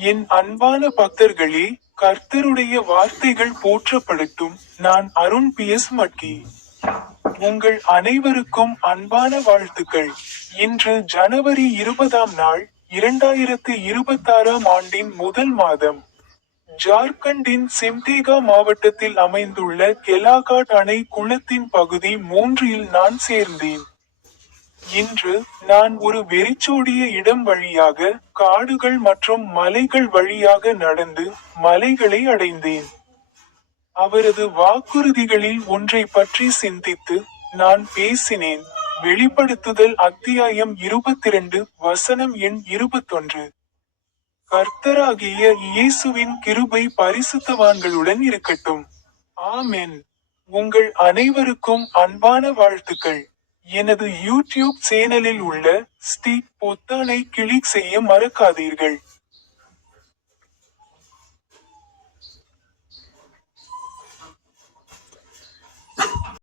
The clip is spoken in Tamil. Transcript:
என் அன்பான பக்தர்களே, கர்த்தருடைய வார்த்தைகள் போற்றப்படட்டும். நான் அருண் பி.எஸ். மட்கி. உங்கள் அனைவருக்கும் அன்பான வாழ்த்துக்கள். இன்று ஜனவரி 20ஆம் நாள், 2026ஆம் ஆண்டின் முதல் மாதம். ஜார்க்கண்டின் சிம்தேகா மாவட்டத்தில் அமைந்துள்ள கெலாகாட் அணை குளத்தின் பகுதி 3இல் நான் சேர்ந்தேன். இன்று, நான் ஒரு வெறிச்சோடிய இடம் வழியாக, காடுகள் மற்றும் மலைகள் வழியாக நடந்து, மலைகளை அடைந்தேன். அவரது வாக்குறுதிகளில் ஒன்றை பற்றி சிந்தித்து, நான் பேசினேன். வெளிப்படுத்துதல் அத்தியாயம் 22 வசனம் எண் 21. கர்த்தராகிய இயேசுவின் கிருபை பரிசுத்தவான்களுடன் இருக்கட்டும். ஆமென். உங்கள் அனைவருக்கும் அன்பான வாழ்த்துக்கள். எனது யூடியூப் சேனலில் உள்ள ஸ்டிக் பொத்தானை கிளிக் செய்ய மறக்காதீர்கள்.